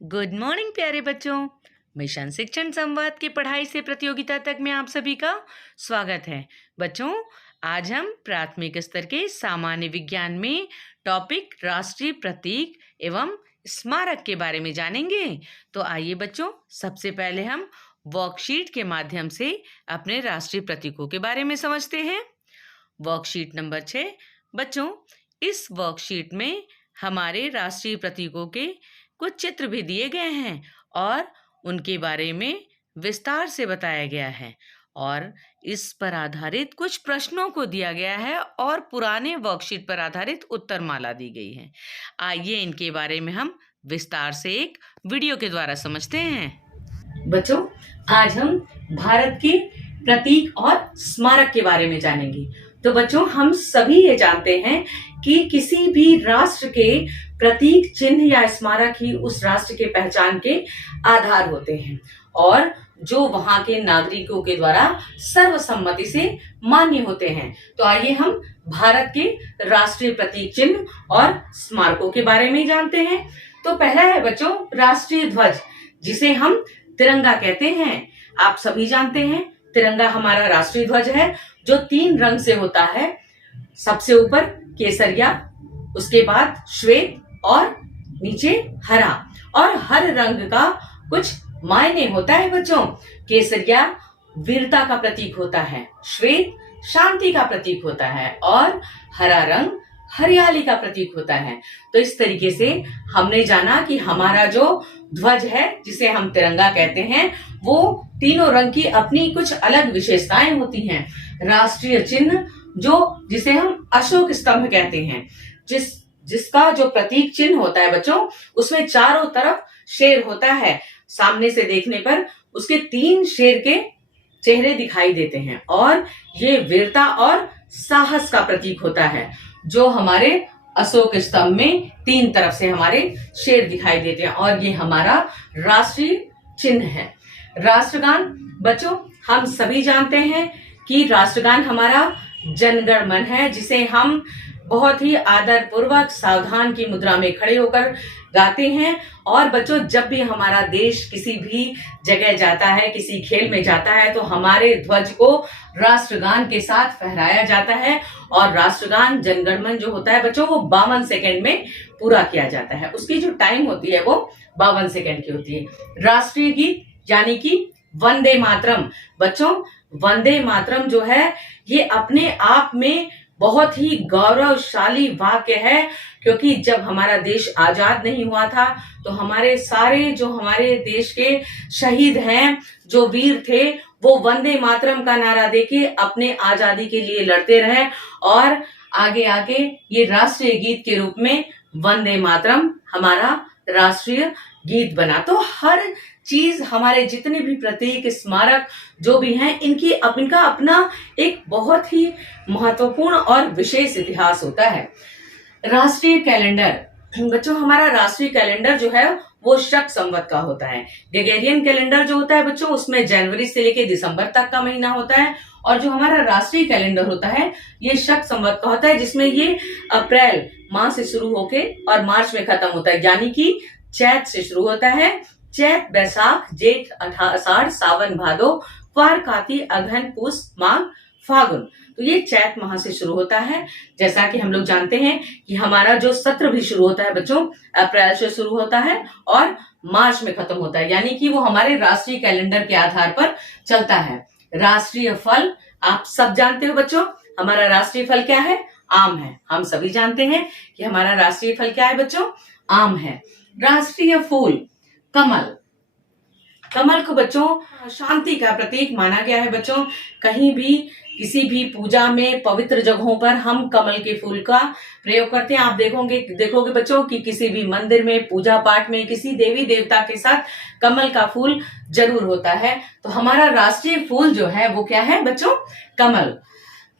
Good morning प्यारे बच्चों। Mission शिक्षण संवाद की पढ़ाई से प्रतियोगिता तक में आप सभी का स्वागत है। बच्चों, आज हम प्राथमिक स्तर के सामान्य विज्ञान में टॉपिक राष्ट्रीय प्रतीक एवं स्मारक के बारे में जानेंगे। तो आइए बच्चों, सबसे पहले हम वर्कशीट के माध्यम से अपने राष्ट्रीय प्रतीकों के बारे में समझते हैं। Worksheet number 6। बच्चों, इस वर्कशीट में हमारे राष्ट्रीय प्रतीकों के कुछ चित्र भी दिए गए हैं और उनके बारे में विस्तार से बताया गया है और इस पर आधारित कुछ प्रश्नों को दिया गया है और पुराने वर्कशीट पर आधारित उत्तरमाला दी गई है। आइए इनके बारे में हम विस्तार से एक वीडियो के द्वारा समझते हैं। बच्चों, आज हम भारत के प्रतीक और स्मारक के बारे में जानेंगे। तो बच्चों, हम सभी ये जानते हैं कि किसी भी राष्ट्र के प्रतीक, चिन्ह या स्मारक ही उस राष्ट्र के पहचान के आधार होते हैं और जो वहां के नागरिकों के द्वारा सर्वसम्मति से मान्य होते हैं। तो आइए हम भारत के राष्ट्रीय प्रतीक, चिन्ह और स्मारकों के बारे में जानते हैं। तो पहला है बच्चों राष्ट्रीय ध्वज, जिसे हम तिरंगा कहते हैं। आप सभी जानते हैं तिरंगा हमारा राष्ट्रीय ध्वज है जो 3 रंग से होता है। सबसे ऊपर केसरिया, उसके बाद श्वेत और नीचे हरा। और हर रंग का कुछ मायने होता है बच्चों। केसरिया वीरता का प्रतीक होता है, श्वेत शांति का प्रतीक होता है और हरा रंग हरियाली का प्रतीक होता है। तो इस तरीके से हमने जाना कि हमारा जो ध्वज है, जिसे हम तिरंगा कहते हैं, वो तीनों रंग की अपनी कुछ अलग विशेषताएं होती हैं। राष्ट्रीय चिन्ह जिसे हम अशोक स्तंभ कहते हैं, जिसका जो प्रतीक चिन्ह होता है बच्चों, उसमें चारों तरफ शेर होता है। सामने से देखने पर उसके 3 शेर के चेहरे दिखाई देते हैं और ये वीरता और साहस का प्रतीक होता है। जो हमारे अशोक स्तंभ में 3 तरफ से हमारे शेर दिखाई देते हैं और ये हमारा राष्ट्रीय चिन्ह है। राष्ट्रगान बच्चों, हम सभी जानते हैं कि राष्ट्रगान हमारा जनगण मन है, जिसे हम बहुत ही आदर पूर्वक सावधान की मुद्रा में खड़े होकर गाते हैं। और बच्चों, जब भी हमारा देश किसी भी जगह जाता है, किसी खेल में जाता है, तो हमारे ध्वज को राष्ट्रगान के साथ फहराया जाता है और राष्ट्रगान जनगण मन जो होता है बच्चों, वो 52 सेकंड में पूरा किया जाता है। उसकी जो टाइम होती है वो 52 सेकंड की होती है। राष्ट्रीय गीत यानी कि वंदे मातरम। बच्चों, वंदे मातरम जो है ये अपने आप में बहुत ही गौरवशाली वाक्य है, क्योंकि जब हमारा देश आजाद नहीं हुआ था तो हमारे देश के शहीद हैं, जो वीर थे, वो वंदे मातरम का नारा देके अपने आजादी के लिए लड़ते रहे और आगे आगे ये राष्ट्रीय गीत के रूप में वंदे मातरम हमारा राष्ट्रीय गीत बना। तो हर चीज, हमारे जितने भी प्रतीक, स्मारक जो भी हैं, इनका अपना एक बहुत ही महत्वपूर्ण और विशेष इतिहास होता है। राष्ट्रीय कैलेंडर बच्चों, हमारा राष्ट्रीय कैलेंडर जो है वो शक संवत का होता है। ग्रेगोरियन कैलेंडर जो होता है बच्चों, उसमें जनवरी से लेकर दिसंबर तक का महीना होता है और जो हमारा राष्ट्रीय कैलेंडर होता है ये शक संवत का होता है, जिसमें ये अप्रैल माह से शुरू होके और मार्च में खत्म होता है। यानी कि चैत से शुरू होता है, चैत, बैसाख, जेठ, आषाढ़, सावन, भादो, क्वार, कार्तिक, अगहन, पूस, माघ, फागुन। तो ये चैत माह से शुरू होता है। जैसा कि हम लोग जानते हैं कि हमारा जो सत्र भी शुरू होता है बच्चों, अप्रैल से शुरू होता है और मार्च में खत्म होता है। यानी कि वो हमारे राष्ट्रीय कैलेंडर के आधार पर चलता है। राष्ट्रीय फल आप सब जानते हो बच्चों, हमारा राष्ट्रीय फल क्या है? आम है। हम सभी जानते हैं कि हमारा राष्ट्रीय फल क्या है बच्चों? आम है। राष्ट्रीय फूल कमल। कमल को बच्चों शांति का प्रतीक माना गया है बच्चों। कहीं भी किसी भी पूजा में, पवित्र जगहों पर हम कमल के फूल का प्रयोग करते हैं। आप देखोगे बच्चों कि किसी भी मंदिर में, पूजा पाठ में, किसी देवी देवता के साथ कमल का फूल जरूर होता है। तो हमारा राष्ट्रीय फूल जो है वो क्या है बच्चों? कमल।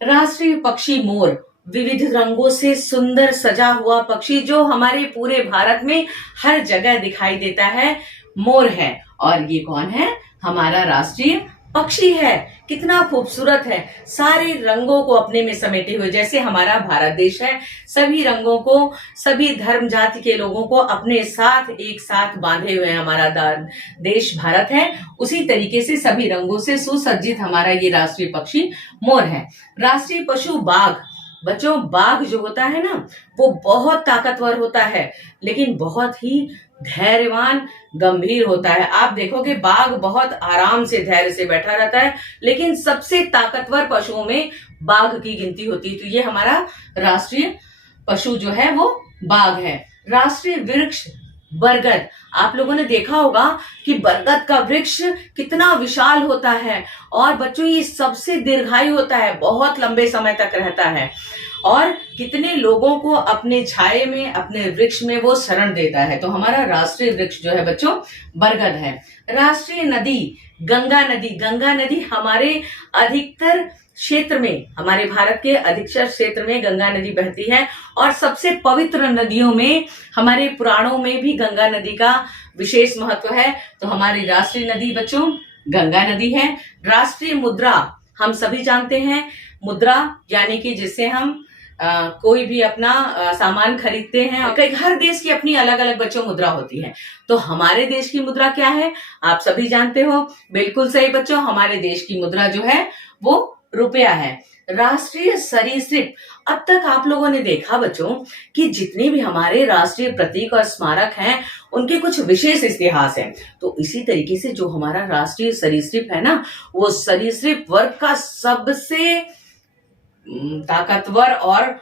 राष्ट्रीय पक्षी मोर, विविध रंगों से सुंदर सजा हुआ पक्षी जो हमारे पूरे भारत में हर जगह दिखाई देता है, मोर है। और ये कौन है? हमारा राष्ट्रीय पक्षी है, कितना खूबसूरत है, सारे रंगों को अपने में समेटे हुए, जैसे हमारा भारत देश है, सभी रंगों को, सभी धर्म जाति के लोगों को अपने साथ एक साथ बांधे हुए हमारा देश भारत है। उसी तरीके से सभी रंगों से सुसज्जित हमारा ये राष्ट्रीय पक्षी मोर है। राष्ट्रीय पशु बाघ। बच्चों, बाघ जो होता है ना, वो बहुत ताकतवर होता है, लेकिन बहुत ही धैर्यवान, गंभीर होता है। आप देखोगे बाघ बहुत आराम से धैर्य से बैठा रहता है, लेकिन सबसे ताकतवर पशुओं में बाघ की गिनती होती है। तो ये हमारा राष्ट्रीय पशु जो है वो बाघ है। राष्ट्रीय वृक्ष बरगद। आप लोगों ने देखा होगा कि बरगद का वृक्ष कितना विशाल होता है, और बच्चों ये सबसे दीर्घायु होता है, बहुत लंबे समय तक रहता है, और कितने लोगों को अपने छाये में, अपने वृक्ष में वो शरण देता है। तो हमारा राष्ट्रीय वृक्ष जो है बच्चों बरगद है। राष्ट्रीय नदी गंगा नदी। गंगा नदी हमारे अधिकतर क्षेत्र में, हमारे भारत के अधिकतर क्षेत्र में गंगा नदी बहती है, और सबसे पवित्र नदियों में, हमारे पुराणों में भी गंगा नदी का विशेष महत्व है। तो हमारी राष्ट्रीय नदी बच्चों गंगा नदी है। राष्ट्रीय मुद्रा। हम सभी जानते हैं मुद्रा यानी कि जिससे हम कोई भी अपना सामान खरीदते हैं। कई हर देश की अपनी अलग अलग बच्चों मुद्रा होती है। तो हमारे देश की मुद्रा क्या है, आप सभी जानते हो। बिल्कुल सही बच्चों, हमारे देश की मुद्रा जो है वो रुपया है। राष्ट्रीय सरीसृप। अब तक आप लोगों ने देखा बच्चों कि जितने भी हमारे राष्ट्रीय प्रतीक और स्मारक हैं, उनके कुछ विशेष इतिहास है। तो इसी तरीके से जो हमारा राष्ट्रीय सरीसृप है ना, वो सरीसृप वर्ग का सबसे ताकतवर, और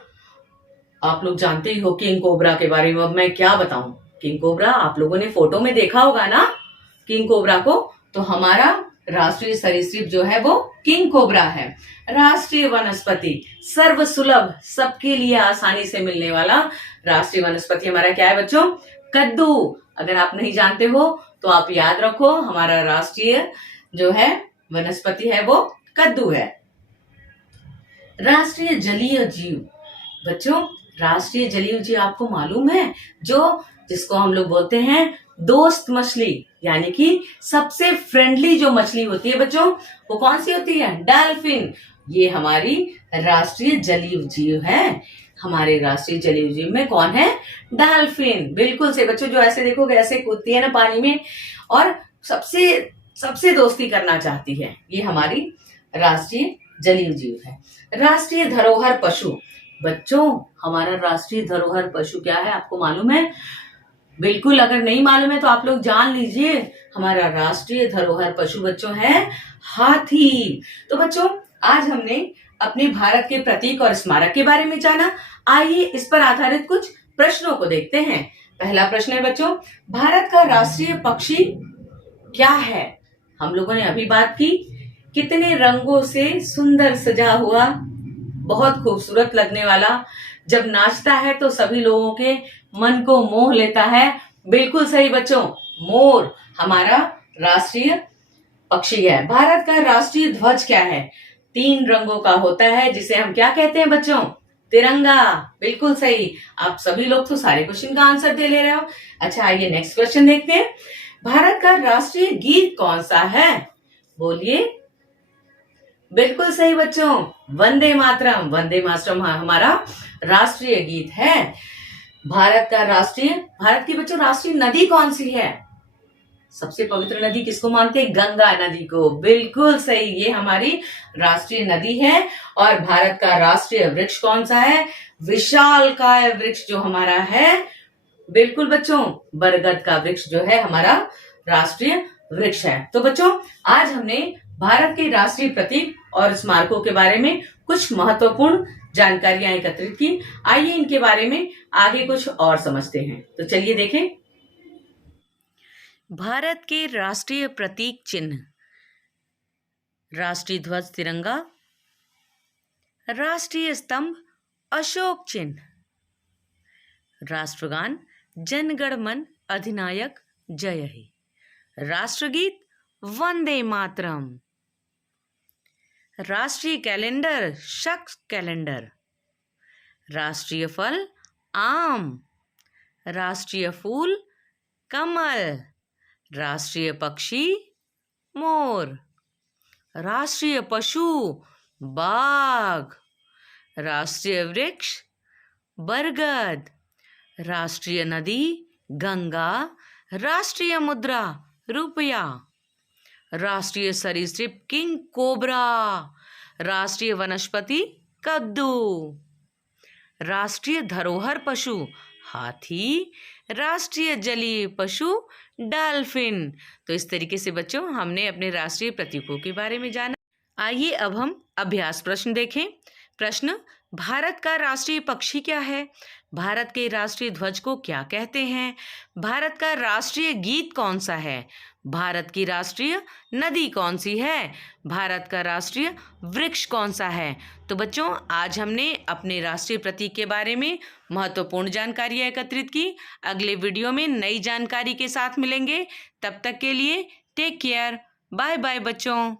आप लोग जानते ही हो किंग कोबरा के बारे में। अब मैं क्या बताऊं, किंग कोबरा आप लोगों ने फोटो में देखा होगा ना किंग कोबरा को। तो हमारा राष्ट्रीय सरीसृप जो है वो किंग कोबरा है। राष्ट्रीय वनस्पति सर्वसुलभ, सबके लिए आसानी से मिलने वाला राष्ट्रीय वनस्पति हमारा क्या है बच्चों, कद्दू। अगर आप नहीं जानते हो तो आप याद रखो, हमारा राष्ट्रीय जो है वनस्पति है वो कद्दू है। राष्ट्रीय जलीय जीव। बच्चों, राष्ट्रीय जलीय जीव आपको मालूम है, जिसको हम लोग बोलते हैं दोस्त मछली, यानी कि सबसे फ्रेंडली जो मछली होती है बच्चों, वो कौन सी होती है, डॉल्फिन। ये हमारी राष्ट्रीय जलीय जीव है। हमारे राष्ट्रीय जलीय जीव में कौन है, डॉल्फिन। बिल्कुल से बच्चों, जो ऐसे देखोगे ऐसे कूदती है ना पानी में, और सबसे दोस्ती करना चाहती है, ये हमारी राष्ट्रीय जलीय जीव है। राष्ट्रीय धरोहर पशु। बच्चों, हमारा राष्ट्रीय धरोहर पशु क्या है, आपको मालूम है? बिल्कुल, अगर नहीं मालूम है तो आप लोग जान लीजिए। हमारा राष्ट्रीय धरोहर पशु बच्चों है हाथी। तो बच्चों, आज हमने अपने भारत के प्रतीक और स्मारक के बारे में जाना। आइए इस पर आधारित कुछ प्रश्नों को देखते हैं। पहला प्रश्न है बच्चों, भारत का राष्ट्रीय पक्षी क्या है? हम लोगों ने अभी बात की, कितने रंगों से सुंदर सजा हुआ, बहुत खूबसूरत लगने वाला, जब नाचता है तो सभी लोगों के मन को मोह लेता है। बिल्कुल सही बच्चों, मोर हमारा राष्ट्रीय पक्षी है। भारत का राष्ट्रीय ध्वज क्या है? 3 रंगों का होता है, जिसे हम क्या कहते हैं बच्चों, तिरंगा। बिल्कुल सही, आप सभी लोग तो सारे क्वेश्चन का आंसर दे ले रहे हो। अच्छा, आइए नेक्स्ट क्वेश्चन देखते हैं। भारत का राष्ट्रीय गीत कौन सा है? बोलिए। बिल्कुल सही बच्चों, वंदे मातरम। वंदे मातरम हमारा राष्ट्रीय गीत है। भारत की बच्चों राष्ट्रीय नदी कौन सी है? सबसे पवित्र नदी किसको मानते हैं? गंगा नदी को। बिल्कुल सही, ये हमारी राष्ट्रीय नदी है। और भारत का राष्ट्रीय वृक्ष कौन सा है? विशालकाय वृक्ष जो हमारा है, बिल्कुल बच्चों, बरगद का वृक्ष जो है हमारा राष्ट्रीय वृक्ष है। तो बच्चों, आज हमने भारत के राष्ट्रीय प्रतीक और स्मारकों के बारे में कुछ महत्वपूर्ण जानकारियां एकत्रित की। आइए इनके बारे में आगे कुछ और समझते हैं। तो चलिए देखें। भारत के राष्ट्रीय प्रतीक चिन्ह: राष्ट्रीय ध्वज तिरंगा, राष्ट्रीय स्तंभ अशोक चिन्ह, राष्ट्रगान जन गण मन अधिनायक जय हे, राष्ट्रगीत वंदे मातरम, राष्ट्रीय कैलेंडर शक कैलेंडर, राष्ट्रीय फल आम, राष्ट्रीय फूल कमल, राष्ट्रीय पक्षी मोर, राष्ट्रीय पशु बाघ। राष्ट्रीय वृक्ष बरगद। राष्ट्रीय नदी गंगा। राष्ट्रीय मुद्रा रुपया। राष्ट्रीय सरीसृप किंग कोबरा। राष्ट्रीय वनस्पति कद्दू। राष्ट्रीय धरोहर पशु हाथी। राष्ट्रीय जलीय पशु डॉल्फिन। तो इस तरीके से बच्चों हमने अपने राष्ट्रीय प्रतीकों के बारे में जाना। आइए अब हम अभ्यास प्रश्न देखें। प्रश्न, भारत का राष्ट्रीय पक्षी क्या है? भारत के राष्ट्रीय ध्वज को क्या कहते हैं? भारत का राष्ट्रीय गीत कौन सा है? भारत की राष्ट्रीय नदी कौन सी है? भारत का राष्ट्रीय वृक्ष कौन सा है? तो बच्चों आज हमने अपने राष्ट्रीय प्रतीक के बारे में महत्वपूर्ण जानकारियाँ एकत्रित की। अगले वीडियो में नई जानकारी के साथ मिलेंगे। तब तक के लिए टेक केयर। बाय बाय बच्चों।